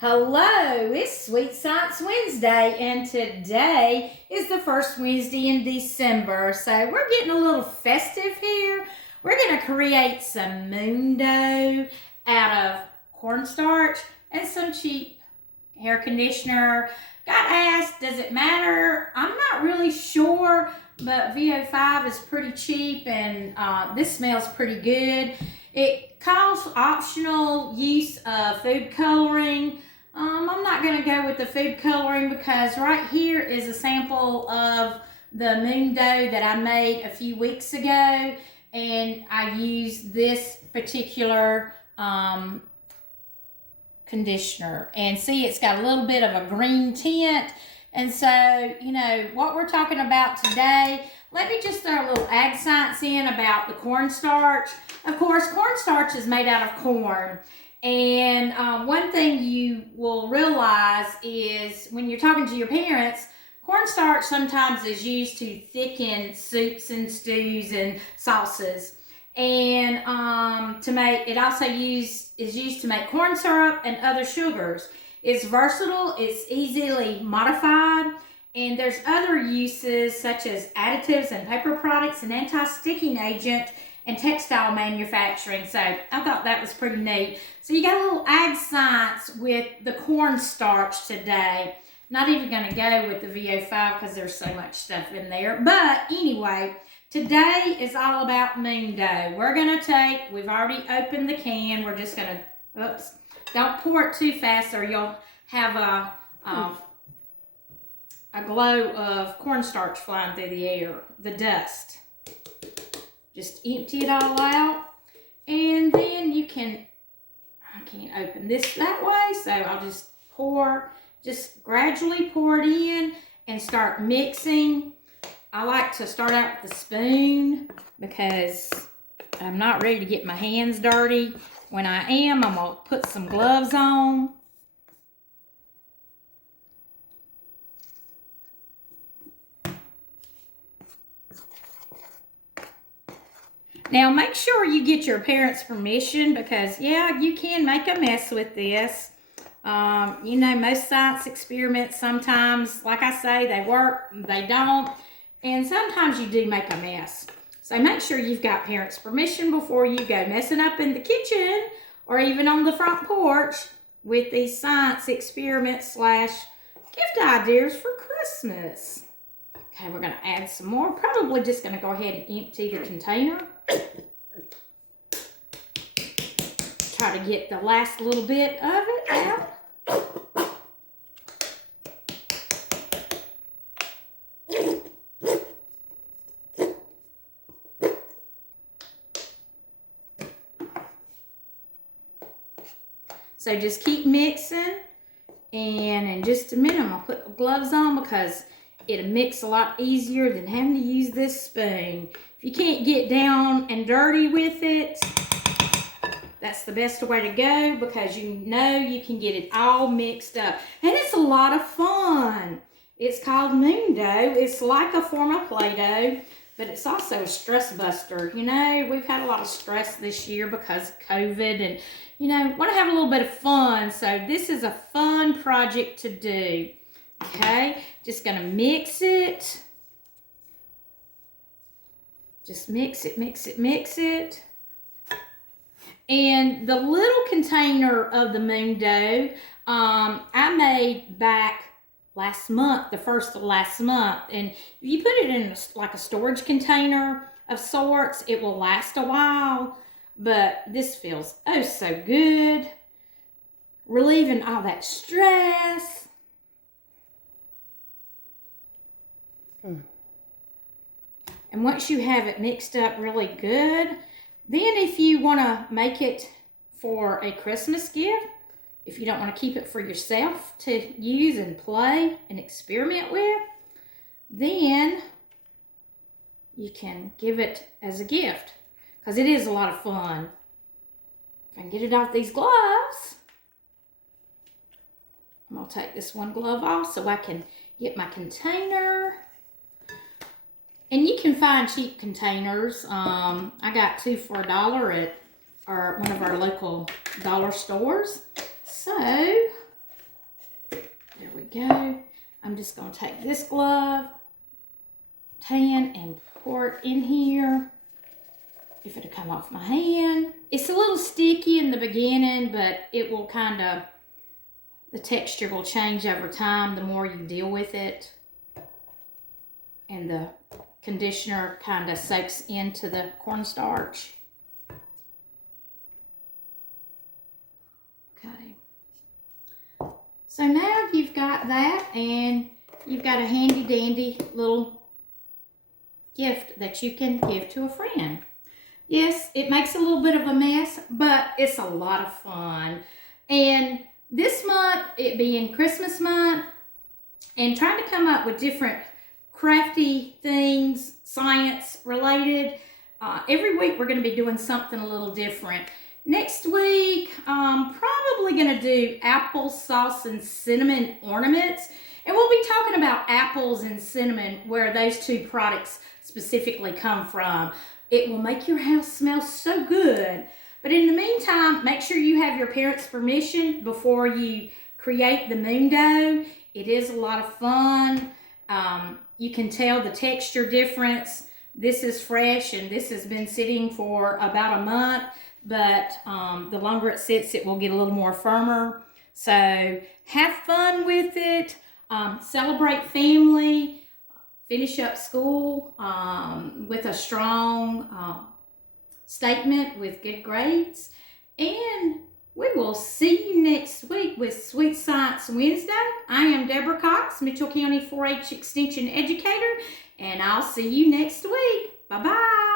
Hello, it's Sweet Science Wednesday, and today is the first Wednesday in December, so we're getting a little festive here. We're going to create some moon dough out of cornstarch and some cheap hair conditioner. Got asked, does it matter? I'm not really sure, but VO5 is pretty cheap, and this smells pretty good. It calls optional use of food coloring. I'm not going to go with the food coloring because right here is a sample of the moon dough that I made a few weeks ago, and I used this particular conditioner. And see, it's got a little bit of a green tint. And so, you know, what we're talking about today, let me just throw a little ag science in about the cornstarch. Of course, cornstarch is made out of corn. And one thing you will realize is when you're talking to your parents, cornstarch sometimes is used to thicken soups and stews and sauces. And it also is used to make corn syrup and other sugars. It's versatile, it's easily modified, and there's other uses such as additives and paper products and anti-sticking agent and textile manufacturing. So I thought that was pretty neat. So you got a little ag science with the cornstarch today. Not even going to go with the VO5 because there's so much stuff in there. But anyway, today is all about moon dough. We've already opened the can. We're just going to, don't pour it too fast or you'll have a glow of cornstarch flying through the air, the dust. Just empty it all out, and then I can't open this that way, so I'll just gradually pour it in and start mixing. I like to start out with a spoon because I'm not ready to get my hands dirty. When I am, I'm going to put some gloves on. Now, make sure you get your parents' permission because, yeah, you can make a mess with this. You know, most science experiments sometimes, like I say, they work, they don't, and sometimes you do make a mess. So make sure you've got parents' permission before you go messing up in the kitchen or even on the front porch with these science experiments / gift ideas for Christmas. Okay, we're going to add some more. Probably just going to go ahead and empty the container. Try to get the last little bit of it out. So just keep mixing, and in just a minute I'm going to put the gloves on because it'll mix a lot easier than having to use this spoon. If you can't get down and dirty with it, that's the best way to go because you know you can get it all mixed up. And it's a lot of fun. It's called moon dough. It's like a form of Play-Doh, but it's also a stress buster. You know, we've had a lot of stress this year because of COVID and, you know, want to have a little bit of fun. So this is a fun project to do. Okay, just going to mix it. Just mix it, mix it, mix it. And the little container of the moon dough, I made back last month, the first of last month. And if you put it in like a storage container of sorts, it will last a while. But this feels oh so good. Relieving all that stress. And once you have it mixed up really good, then if you want to make it for a Christmas gift, if you don't want to keep it for yourself to use and play and experiment with, then you can give it as a gift because it is a lot of fun. If I can get it off these gloves, I'm going to take this one glove off so I can get my container. And you can find cheap containers. I got 2 for $1 at one of our local dollar stores. So go. I'm just going to take this glove, tan, and pour it in here. If it'll come off my hand. It's a little sticky in the beginning, but it will kind of, the texture will change over time the more you deal with it. And the conditioner kind of soaks into the cornstarch. Okay. So now you've got that, and you've got a handy dandy little gift that you can give to a friend. Yes, it makes a little bit of a mess, but it's a lot of fun. And this month, it being Christmas month, and trying to come up with different crafty things, science related. Every week we're going to be doing something a little different. Next week, I'm probably going to do applesauce and cinnamon ornaments. And we'll be talking about apples and cinnamon, where those two products specifically come from. It will make your house smell so good. But in the meantime, make sure you have your parents' permission before you create the moon dough. It is a lot of fun. You can tell the texture difference. This is fresh, and this has been sitting for about a month. But the longer it sits, it will get a little more firmer. So have fun with it. Celebrate family. Finish up school with a strong statement with good grades. And we will see you next week with Sweet Science Wednesday. I am Debra Cox, Mitchell County 4-H Extension Educator, and I'll see you next week. Bye-bye.